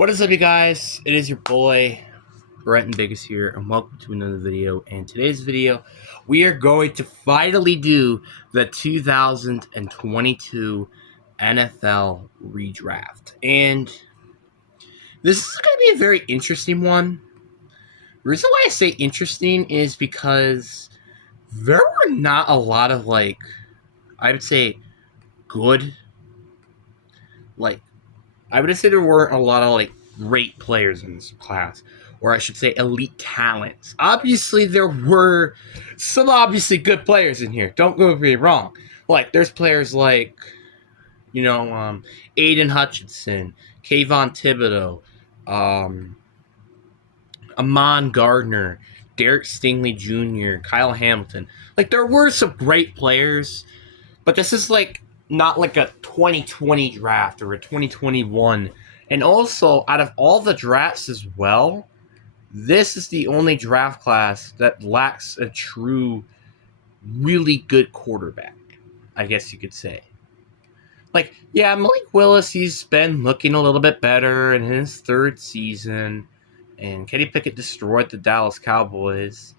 What is up, you guys? It is your boy, Brenton Biggest here, and welcome to another video. And today's video, we are going to finally do the 2022 NFL redraft. And this is going to be a very interesting one. The reason why I say interesting is because there were not a lot of, I would say, good, like, I would say there weren't a lot of great players in this class, or I should say elite talents. Obviously, there were some obviously good players in here. Don't get me wrong. There's players like, Aiden Hutchinson, Kayvon Thibodeau, um, Amon Gardner, Derek Stingley Jr., Kyle Hamilton. There were some great players, but this is not like a 2020 draft or a 2021. And also, out of all the drafts as well, this is the only draft class that lacks a true, really good quarterback, I guess you could say. Malik Willis, he's been looking a little bit better in his third season. And Kenny Pickett destroyed the Dallas Cowboys.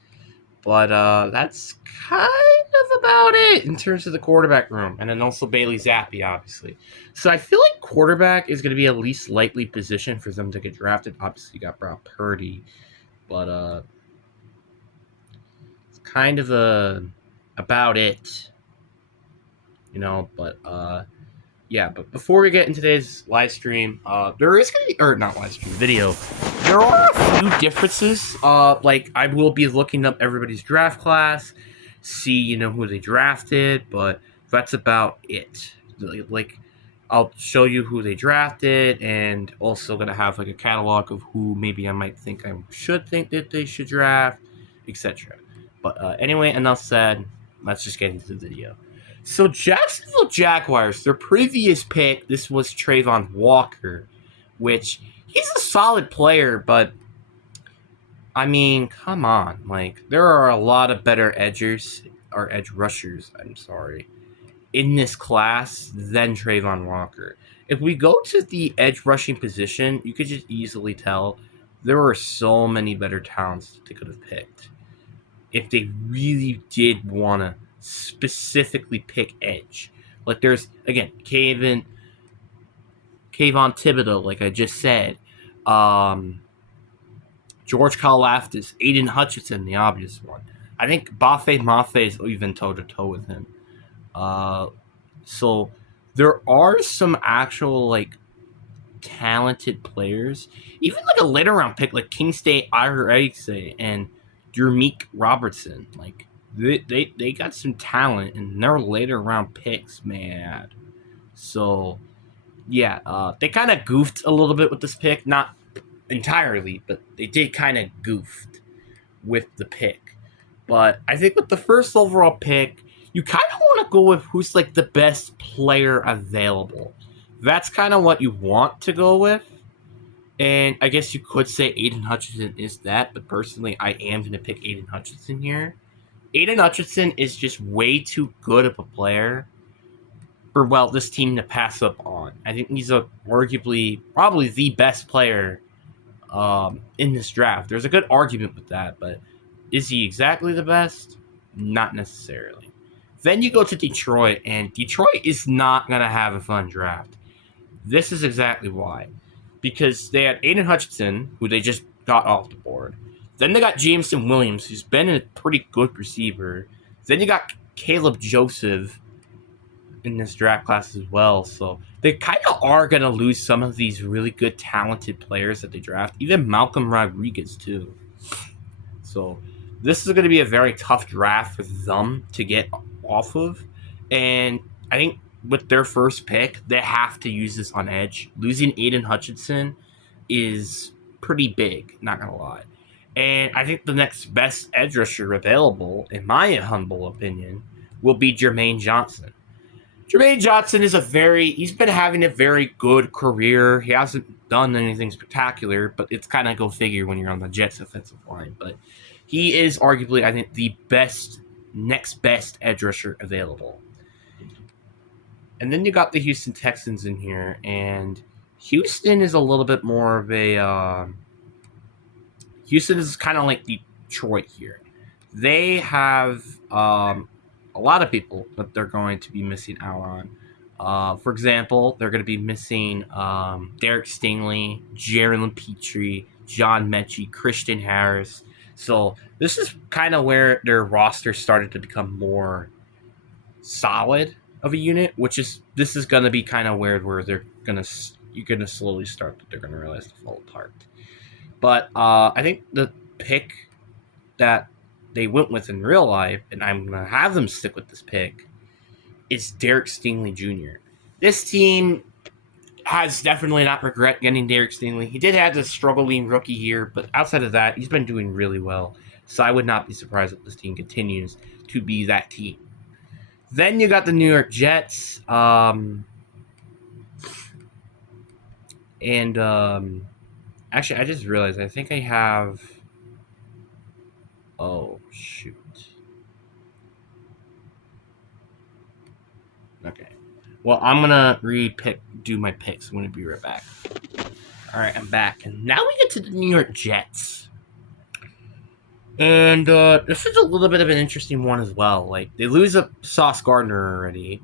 But that's kind of about it in terms of the quarterback room. And then also Bailey Zappi, obviously. So I feel like quarterback is going to be a least likely position for them to get drafted. Obviously, you got Brock Purdy. But it's kind of about it. But before we get into today's live stream, there is going to be, or not live stream, video. There are a few differences. I will be looking up everybody's draft class, see, who they drafted, but that's about it. I'll show you who they drafted, and also going to have, a catalog of who maybe I might think I should think that they should draft, etc. But anyway, enough said. Let's just get into the video. So Jacksonville Jaguars, their previous pick, this was Travon Walker, which he's a solid player, but I mean, come on. There are a lot of better edge rushers, in this class than Travon Walker. If we go to the edge rushing position, you could just easily tell there were so many better talents that they could have picked if they really did want to specifically pick edge. There's, again, Kayvon Thibodeau, like I just said. George Karlaftis, Aiden Hutchinson, the obvious one. I think Bafe Mafe is even toe-to-toe with him. So there are some actual, talented players. Even, a later-round pick, like Kingsley Aguirre and Jermeek Robertson. They got some talent, and their later-round picks, man. So, yeah, they kind of goofed a little bit with this pick. Not entirely, but they did kind of goofed with the pick. But I think with the first overall pick, you kind of want to go with who's the best player available. That's kind of what you want to go with. And I guess you could say Aiden Hutchinson is that, but personally, I am going to pick Aiden Hutchinson here. Aiden Hutchinson is just way too good of a player for, this team to pass up on. I think he's arguably probably the best player in this draft. There's a good argument with that, but is he exactly the best? Not necessarily. Then you go to Detroit, and Detroit is not going to have a fun draft. This is exactly why. Because they had Aiden Hutchinson, who they just got off the board. Then they got Jameson Williams, who's been a pretty good receiver. Then you got Caleb Joseph in this draft class as well. So they kind of are going to lose some of these really good, talented players that they draft. Even Malcolm Rodriguez, too. So this is going to be a very tough draft for them to get off of. And I think with their first pick, they have to use this on edge. Losing Aiden Hutchinson is pretty big, not going to lie. And I think the next best edge rusher available, in my humble opinion, will be Jermaine Johnson. Jermaine Johnson is he's been having a very good career. He hasn't done anything spectacular, but it's kind of go figure when you're on the Jets offensive line. But he is arguably, I think, the next best edge rusher available. And then you got the Houston Texans in here, and Houston is a little bit more of a. Houston is kind of like Detroit here. They have a lot of people that they're going to be missing out on. For example, they're going to be missing Derek Stingley, Jalen Petrie, John Mechie, Christian Harris. So this is kind of where their roster started to become more solid of a unit, which is this is going to be kind of weird where you're gonna slowly start that they're going to realize to fall apart. But I think the pick that they went with in real life, and I'm going to have them stick with this pick, is Derek Stingley Jr. This team has definitely not regret getting Derek Stingley. He did have this struggling rookie year, but outside of that, he's been doing really well. So I would not be surprised if this team continues to be that team. Then you got the New York Jets. Actually, I just realized I think I have. Oh, shoot. Okay. Well, I'm going to do my picks. I'm going to be right back. All right, I'm back. And now we get to the New York Jets. And this is a little bit of an interesting one as well. Like, they lose a Sauce Gardner already.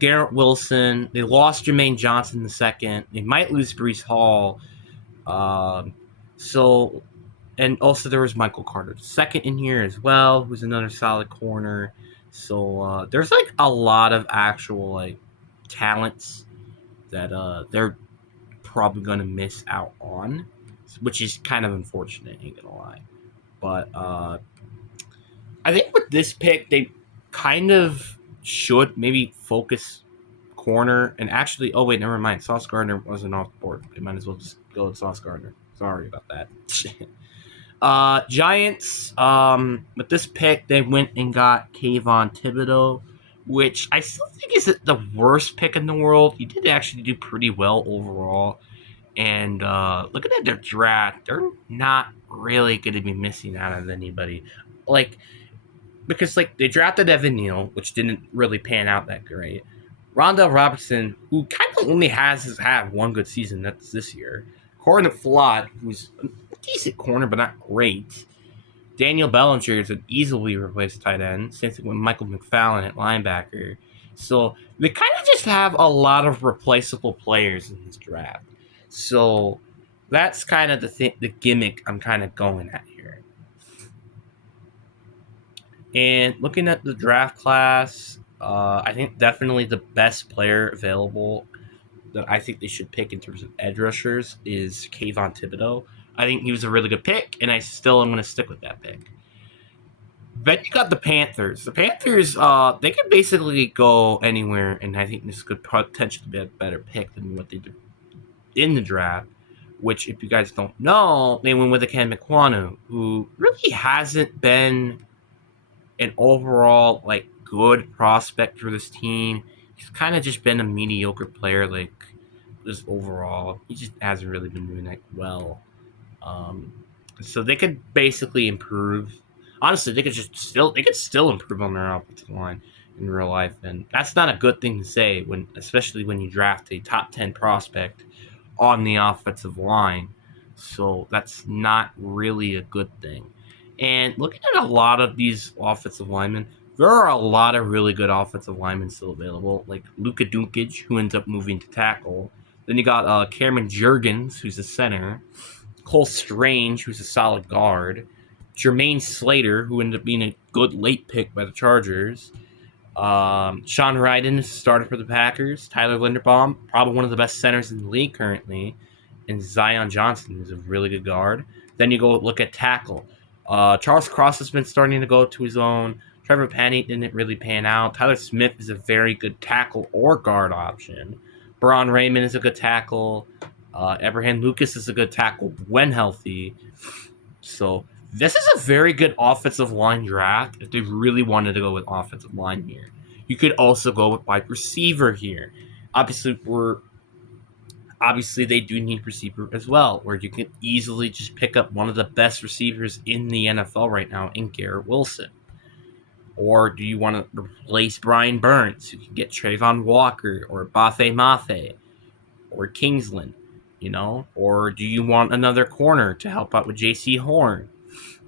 Garrett Wilson. They lost Jermaine Johnson the second. They might lose Breece Hall. And also there was Michael Carter second in here as well, who's another solid corner. So there's like a lot of actual like talents that they're probably gonna miss out on, which is kind of unfortunate, ain't gonna lie. But I think with this pick they kind of should maybe focus corner and actually never mind. Sauce Gardner wasn't off the board. They might as well just go with Sauce Gardner. Sorry about that. Giants, with this pick, they went and got Kayvon Thibodeau, which I still think isn't the worst pick in the world. He did actually do pretty well overall. And looking at their draft, they're not really going to be missing out on anybody. Because they drafted Evan Neal, which didn't really pan out that great. Rondell Robertson, who kind of only has had one good season, that's this year. Corey Flott, who's a decent corner, but not great. Daniel Bellinger is an easily replaced tight end, same thing with Michael McFarland at linebacker. So they kind of just have a lot of replaceable players in this draft. So that's kind of the gimmick I'm kind of going at here. And looking at the draft class, I think definitely the best player available that I think they should pick in terms of edge rushers is Kayvon Thibodeau. I think he was a really good pick, and I still am going to stick with that pick. Then you got the Panthers. The Panthers, they can basically go anywhere, and I think this could potentially be a better pick than what they did in the draft, which, if you guys don't know, they went with Ken McQuanu, who really hasn't been an overall, good prospect for this team. He's kind of just been a mediocre player, just overall. He just hasn't really been doing that well. So they could basically improve. Honestly, they could still improve on their offensive line in real life, and that's not a good thing to say especially when you draft a top 10 prospect on the offensive line. So that's not really a good thing. And looking at a lot of these offensive linemen, there are a lot of really good offensive linemen still available, like Luka Doncic, who ends up moving to tackle. Then you got Cameron Jurgens, who's a center. Cole Strange, who's a solid guard. Jermaine Slater, who ended up being a good late pick by the Chargers. Sean Ryden is a starter for the Packers. Tyler Linderbaum, probably one of the best centers in the league currently. And Zion Johnson, who's a really good guard. Then you go look at tackle. Charles Cross has been starting to go to his own. Trevor Penny didn't really pan out. Tyler Smith is a very good tackle or guard option. Braun Raymond is a good tackle. Abraham Lucas is a good tackle when healthy. So this is a very good offensive line draft if they really wanted to go with offensive line here. You could also go with wide receiver here. Obviously, they do need receiver as well, where you can easily just pick up one of the best receivers in the NFL right now in Garrett Wilson. Or do you want to replace Brian Burns? You can get Trayvon Walker or Bafe Mafe or Kingsland. you know? Or do you want another corner to help out with J.C. Horn?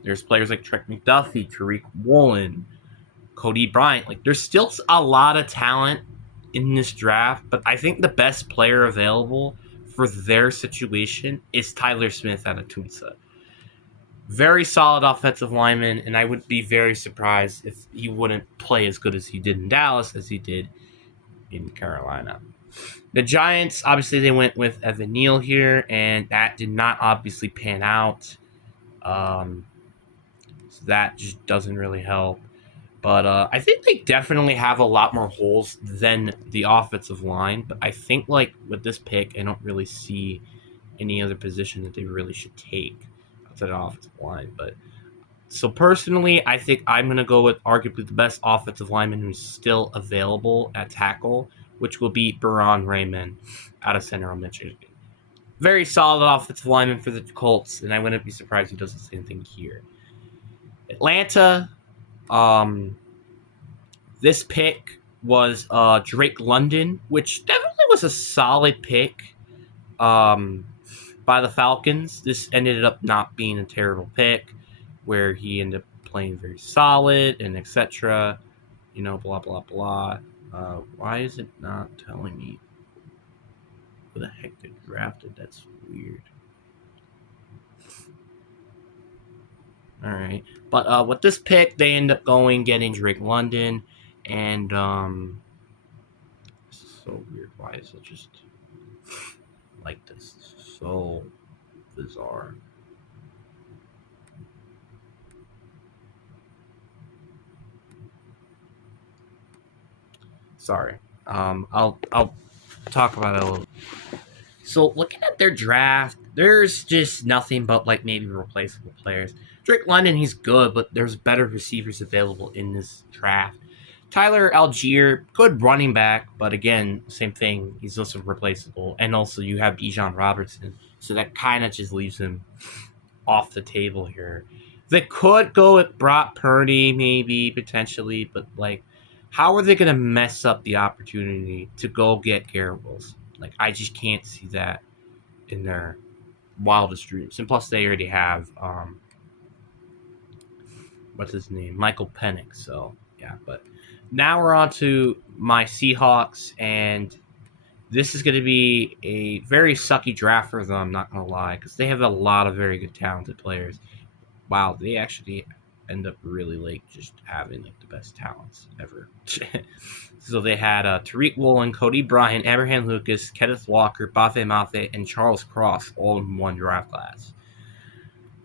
There's players like Trent McDuffie, Tariq Woolen, Cody Bryant. Like, there's still a lot of talent in this draft, but I think the best player available for their situation is Tyler Smith out of Tulsa. Very solid offensive lineman, and I would be very surprised if he wouldn't play as good as he did in Dallas as he did in Carolina. The Giants, obviously, they went with Evan Neal here, and that did not obviously pan out. So that just doesn't really help. But I think they definitely have a lot more holes than the offensive line. But I think, like, with this pick, I don't really see any other position that they really should take outside of offensive line. But so personally, I think I'm going to go with arguably the best offensive lineman who's still available at tackle, which will be Baron Raymond out of Central Michigan. Very solid offensive lineman for the Colts, and I wouldn't be surprised he does the same thing here. Atlanta, this pick was Drake London, which definitely was a solid pick by the Falcons. This ended up not being a terrible pick, where he ended up playing very solid and etc. You know, blah, blah, blah. Why is it not telling me who the heck they drafted? That's weird. All right. But with this pick, they end up getting Drake London. And this is so weird. Why is it just like this? So bizarre. Sorry. I'll talk about it a little. So looking at their draft, there's just nothing but like maybe replaceable players. Drake London, he's good, but there's better receivers available in this draft. Tyler Algier, good running back, but again, same thing. He's also replaceable. And also you have Bijan Robertson. So that kind of just leaves him off the table here. They could go with Brock Purdy, maybe, potentially, but like, how are they going to mess up the opportunity to go get Garrett Wilson? Like, I just can't see that in their wildest dreams. And plus, they already have, what's his name? Michael Penix. So, yeah, but now we're on to my Seahawks, and this is going to be a very sucky draft for them, I'm not going to lie, because they have a lot of very good, talented players. Wow, they actually end up really like just having like the best talents ever. So they had Tariq Woolen, Cody Bryant, Abraham Lucas, Kenneth Walker, Bafe Mafe, and Charles Cross all in one draft class.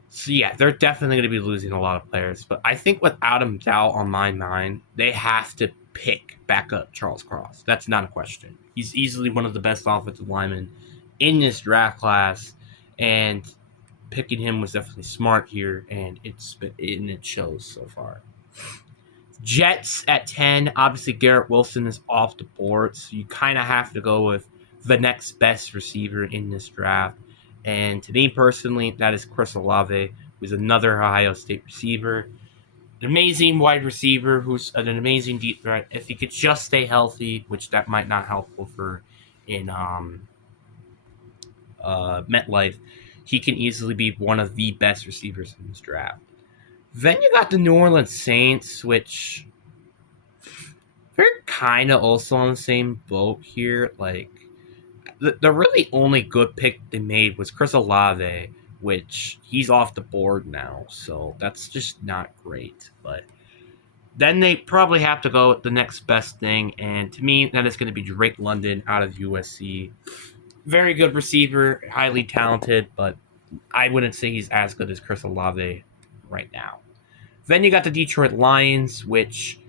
So yeah, they're definitely going to be losing a lot of players, but I think without a doubt on my mind, they have to pick back up Charles Cross. That's not a question. He's easily one of the best offensive linemen in this draft class, and picking him was definitely smart here, and it shows so far. Jets at 10. Obviously, Garrett Wilson is off the board, so you kind of have to go with the next best receiver in this draft. And to me personally, that is Chris Olave, who's another Ohio State receiver. An amazing wide receiver who's an amazing deep threat. If he could just stay healthy, which that might not help for in MetLife, he can easily be one of the best receivers in this draft. Then you got the New Orleans Saints, which they're kind of also on the same boat here. Like, the really only good pick they made was Chris Olave, which he's off the board now, so that's just not great. But then they probably have to go with the next best thing, and to me, that is going to be Drake London out of USC. Very good receiver, highly talented, but I wouldn't say he's as good as Chris Olave right now. Then you got the Detroit Lions, which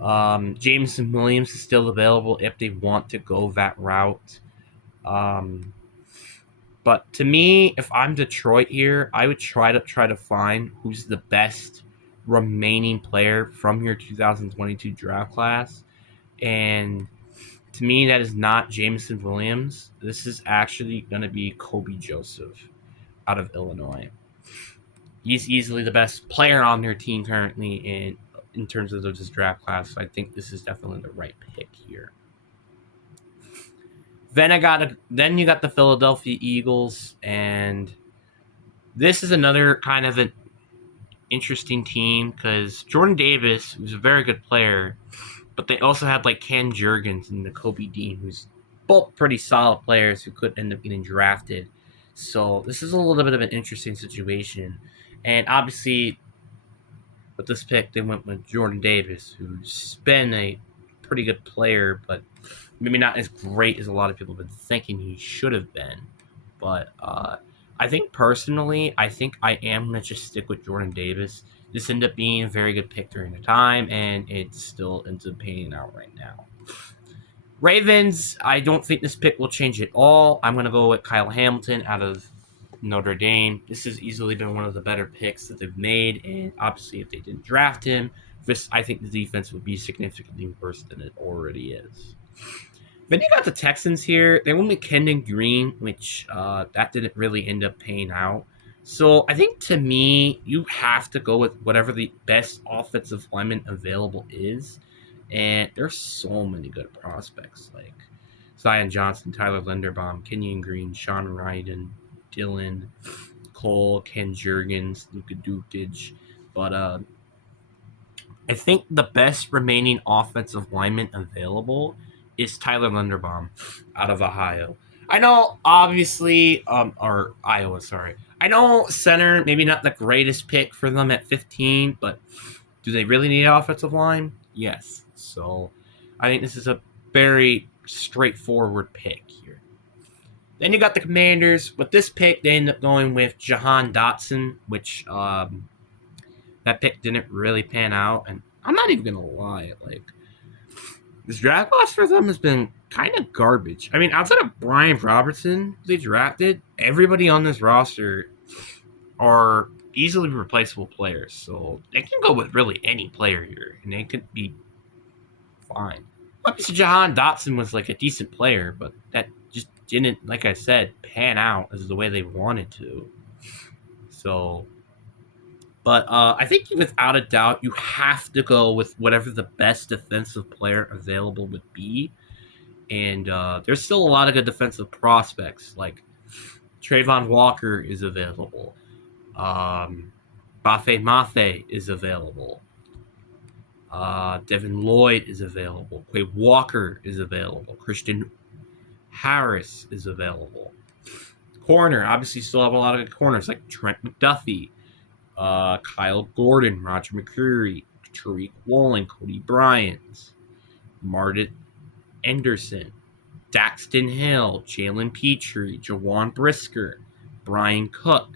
Jameson Williams is still available if they want to go that route. But to me, if I'm Detroit here, I would try to find who's the best remaining player from your 2022 draft class. And to me, that is not Jameson Williams. This is actually going to be Kobe Joseph out of Illinois. He's easily the best player on their team currently in terms of this draft class. So I think this is definitely the right pick here. Then you got the Philadelphia Eagles, and this is another kind of an interesting team because Jordan Davis, who's a very good player, but they also had like Ken Jurgens and Kobe Dean, who's both pretty solid players who could end up getting drafted. So this is a little bit of an interesting situation. And obviously, with this pick, they went with Jordan Davis, who's been a pretty good player, but maybe not as great as a lot of people have been thinking he should have been. But I think personally, I think I am going to just stick with Jordan Davis. This ended up being a very good pick during the time, and it still ends up paying out right now. Ravens, I don't think this pick will change at all. I'm going to go with Kyle Hamilton out of Notre Dame. This has easily been one of the better picks that they've made, and obviously if they didn't draft him, I think the defense would be significantly worse than it already is. Then you got the Texans here. They went with Kendon Green, which that didn't really end up paying out. So I think to me, you have to go with whatever the best offensive lineman available is. And there's so many good prospects like Zion Johnson, Tyler Linderbaum, Kenyon Green, Sean Ryan, Dylan Cole, Ken Jurgens, Luka Dukic. But I think the best remaining offensive lineman available is Tyler Linderbaum out of Ohio. I know, obviously, or Iowa, sorry. I know center, maybe not the greatest pick for them at 15, but do they really need an offensive line? Yes. So I think this is a very straightforward pick here. Then you got the Commanders. With this pick, they end up going with Jahan Dotson, which that pick didn't really pan out. And I'm not even going to lie. Like, this draft class for them has been kind of garbage. I mean, outside of Brian Robertson, they drafted, everybody on this roster are easily replaceable players. So they can go with really any player here, and they could be fine. Obviously, Jahan Dotson was like a decent player, but that just didn't, like I said, pan out as the way they wanted to. So, but I think without a doubt, you have to go with whatever the best defensive player available would be. And there's still a lot of good defensive prospects. Like Trayvon Walker is available. Bafe Mafe is available. Devin Lloyd is available. Quay Walker is available. Christian Harris is available. Corner, obviously, still have a lot of good corners like Trent McDuffie, Kyle Gordon, Roger McCreary, Tariq Woolen, Cody Bryant, Martin Anderson, Daxton Hill, Jalen Petrie, Jawan Brisker, Brian Cook.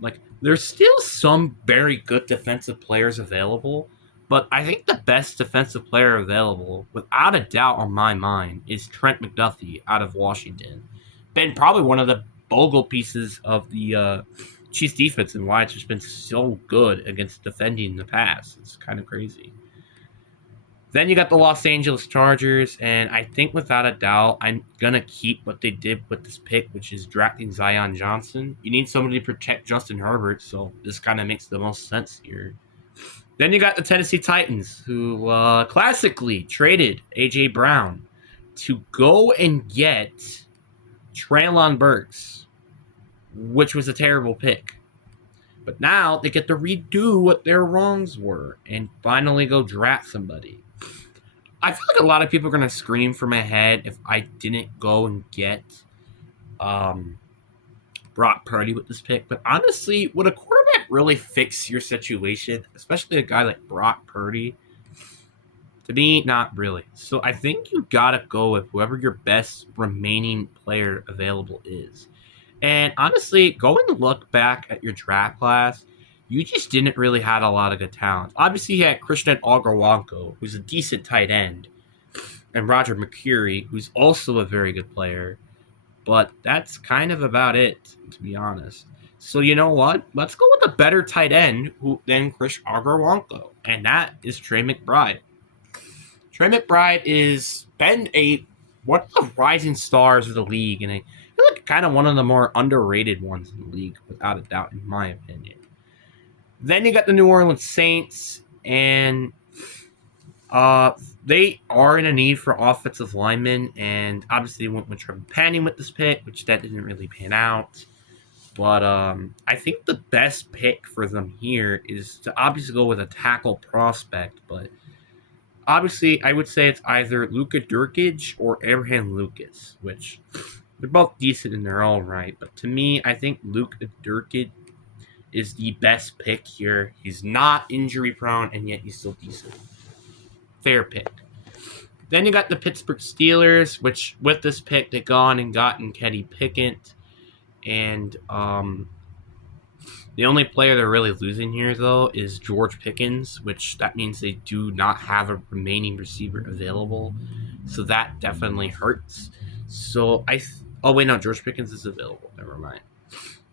Like, there's still some very good defensive players available, but I think the best defensive player available, without a doubt on my mind, is Trent McDuffie out of Washington. Been probably one of the bogle pieces of the Chiefs defense and why it's just been so good against defending in the pass. It's kind of crazy. Then you got the Los Angeles Chargers, and I think without a doubt, I'm going to keep what they did with this pick, which is drafting Zion Johnson. You need somebody to protect Justin Herbert, so this kind of makes the most sense here. Then you got the Tennessee Titans, who classically traded A.J. Brown to go and get Treylon Burks, which was a terrible pick. But now they get to redo what their wrongs were and finally go draft somebody. I feel like a lot of people are going to scream from my head if I didn't go and get Brock Purdy with this pick. But honestly, would a quarterback really fix your situation, especially a guy like Brock Purdy? To me, not really. So I think you got to go with whoever your best remaining player available is. And honestly, go and look back at your draft class. You just didn't really have a lot of good talent. Obviously, you had Christian Ogaronwo, who's a decent tight end, and Roger McCreary, who's also a very good player. But that's kind of about it, to be honest. So you know what? Let's go with a better tight end than Chris Ogaronwo, and that is Trey McBride. Trey McBride is been one of the rising stars of the league, and I feel like kind of one of the more underrated ones in the league, without a doubt, in my opinion. Then you got the New Orleans Saints, and Uh, they are in a need for offensive linemen, and obviously they went with Trevor Penning with this pick, which that didn't really pan out. But I think the best pick for them here is to obviously go with a tackle prospect. But obviously, I would say it's either Luka Durkic or Abraham Lucas, which they're both decent in their own right. But to me, I think Luka Durkic is the best pick here. He's not injury prone, and yet he's still decent. Fair pick. Then you got the Pittsburgh Steelers, which with this pick they gone and gotten Kenny Pickett, and the only player they're really losing here though is George Pickens, which that means they do not have a remaining receiver available, so that definitely hurts. So oh wait, no, George Pickens is available. Never mind.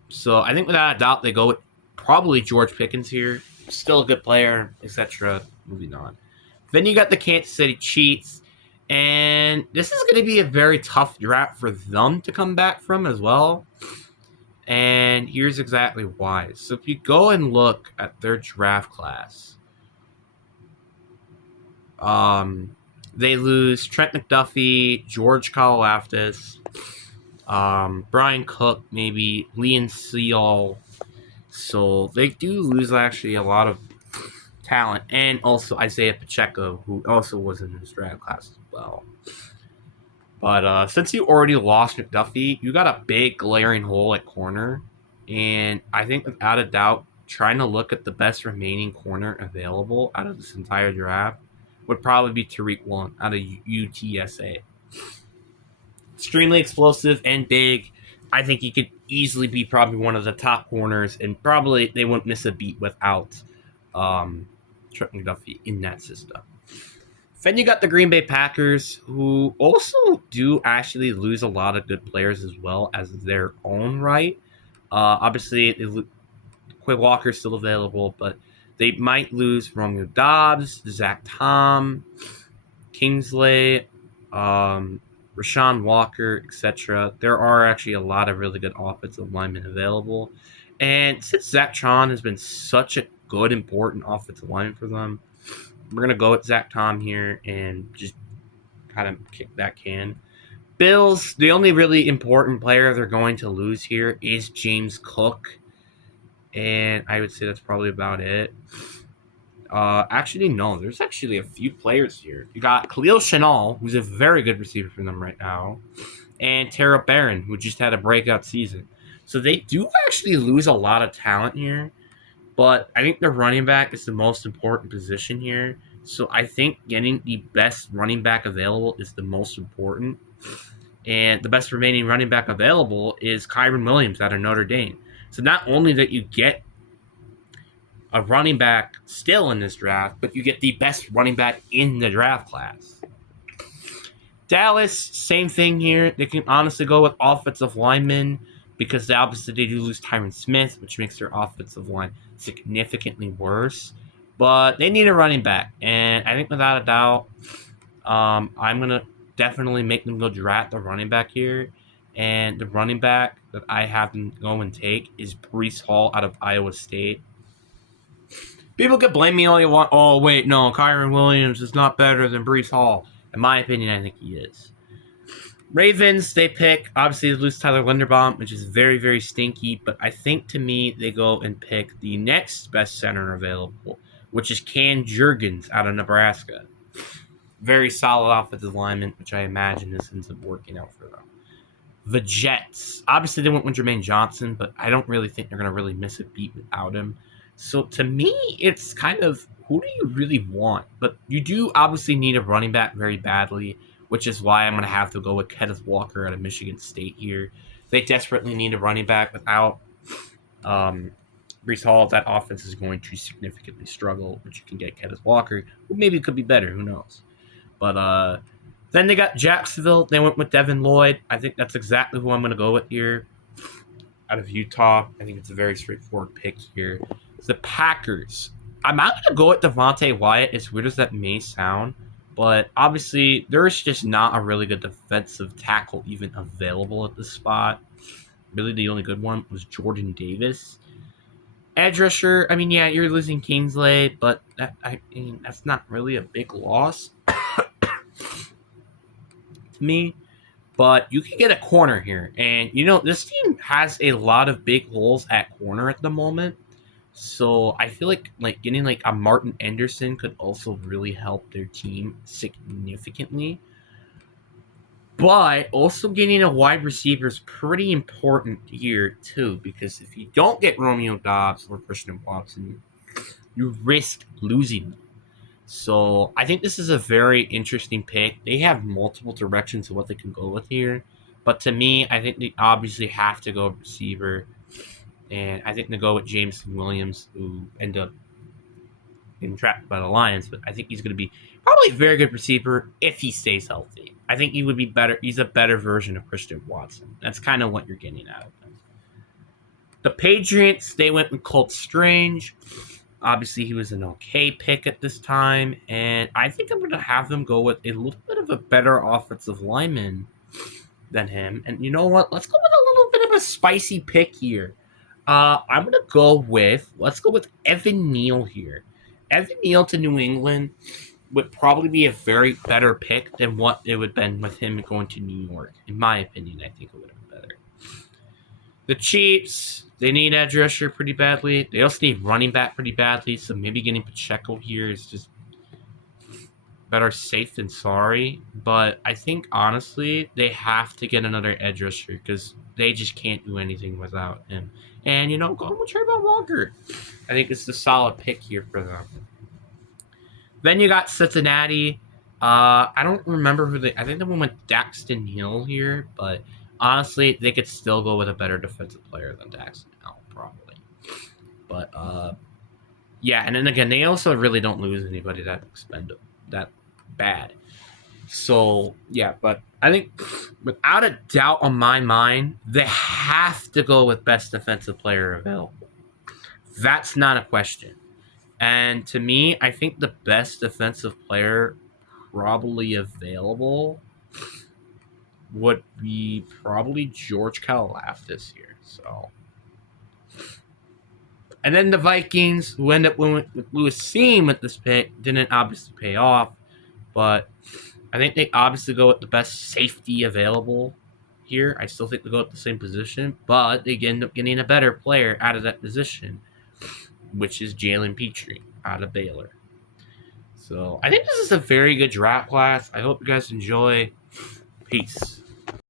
So I think without a doubt they go with probably George Pickens here. Still a good player, etc. Moving on. Then you got the Kansas City Chiefs. And this is going to be a very tough draft for them to come back from as well. And here's exactly why. So if you go and look at their draft class, they lose Trent McDuffie, George Karlaftis, Brian Cook, maybe Liam Seal. So they do lose actually a lot of talent, and also Isaiah Pacheco, who also was in this draft class as well. But since you already lost McDuffie, you got a big glaring hole at corner. And I think without a doubt, trying to look at the best remaining corner available out of this entire draft would probably be Tariq Woolen out of UTSA. Extremely explosive and big. I think he could easily be probably one of the top corners, and probably they wouldn't miss a beat without Trent McDuffie in that system. Then you got the Green Bay Packers, who also do actually lose a lot of good players as well as their own right. Obviously, Quay Walker's still available, but they might lose Romeo Dobbs, Zach Tom, Kingsley, Rashawn Walker, etc. There are actually a lot of really good offensive linemen available. And since Zach Tom has been such a good, important offensive lineman for them, we're going to go with Zach Tom here and just kind of kick that can. Bills, the only really important player they're going to lose here is James Cook. And I would say that's probably about it. Actually, no. There's actually a few players here. You got Khalil Chanel, who's a very good receiver for them right now, and Tara Barron, who just had a breakout season. So they do actually lose a lot of talent here. But I think the running back is the most important position here. So I think getting the best running back available is the most important. And the best remaining running back available is Kyren Williams out of Notre Dame. So not only that you get a running back still in this draft, but you get the best running back in the draft class. Dallas, same thing here. They can honestly go with offensive linemen because obviously they do lose Tyron Smith, which makes their offensive line significantly worse. But they need a running back. And I think without a doubt, I'm going to definitely make them go draft the running back here. And the running back that I have them go and take is Breece Hall out of Iowa State. People can blame me all you want. Oh, wait, no, Kyren Williams is not better than Breece Hall. In my opinion, I think he is. Ravens, they pick, obviously, they lose Tyler Linderbaum, which is very, very stinky. But I think, to me, they go and pick the next best center available, which is Cam Jurgens out of Nebraska. Very solid offensive lineman, which I imagine this ends up working out for them. The Jets. Obviously, they went with Jermaine Johnson, but I don't really think they're going to really miss a beat without him. So, to me, it's kind of, who do you really want? But you do obviously need a running back very badly, which is why I'm going to have to go with Kenneth Walker out of Michigan State here. They desperately need a running back. Without Breece Hall, that offense is going to significantly struggle, but you can get Kenneth Walker, who maybe could be better, who knows. But then they got Jacksonville. They went with Devin Lloyd. I think that's exactly who I'm going to go with here. Out of Utah, I think it's a very straightforward pick here. The Packers. I'm not going to go with Devontae Wyatt, as weird as that may sound. But obviously, there's just not a really good defensive tackle even available at this spot. Really, the only good one was Jordan Davis. Edge rusher, I mean, yeah, you're losing Kingsley, but I mean, that's not really a big loss to me. But you can get a corner here. And, this team has a lot of big holes at corner at the moment. So I feel like getting like a Martin Anderson could also really help their team significantly. But also getting a wide receiver is pretty important here too, because if you don't get Romeo Dobbs or Christian Watson, you risk losing them. So I think this is a very interesting pick. They have multiple directions of what they can go with here. But to me, I think they obviously have to go receiver. And I think they go with Jameson Williams, who end up getting trapped by the Lions. But I think he's going to be probably a very good receiver if he stays healthy. I think he would be better. He's a better version of Christian Watson. That's kind of what you're getting out of him. The Patriots, they went with Colt Strange. Obviously, he was an okay pick at this time, and I think I'm going to have them go with a little bit of a better offensive lineman than him. And you know what? Let's go with a little bit of a spicy pick here. I'm going to let's go with Evan Neal here. Evan Neal to New England would probably be a very better pick than what it would have been with him going to New York. In my opinion, I think it would have been better. The Chiefs, they need edge rusher pretty badly. They also need running back pretty badly, so maybe getting Pacheco here is just better safe than sorry. But I think, honestly, they have to get another edge rusher because they just can't do anything without him. And, going with Trayvon Walker. I think it's the solid pick here for them. Then you got Cincinnati. I don't remember I think they went with Daxton Hill here, but honestly, they could still go with a better defensive player than Daxton Hill, probably. But, yeah, and then again, they also really don't lose anybody that bad. So, yeah, but I think without a doubt on my mind, they have to go with best defensive player available. That's not a question. And to me, I think the best defensive player probably available would be probably George Karlaftis here. So, and then the Vikings, who end up with Lewis Cine with this pick, didn't obviously pay off, but I think they obviously go with the best safety available here. I still think they go at the same position, but they end up getting a better player out of that position, which is Jalen Petrie out of Baylor. So I think this is a very good draft class. I hope you guys enjoy. Peace.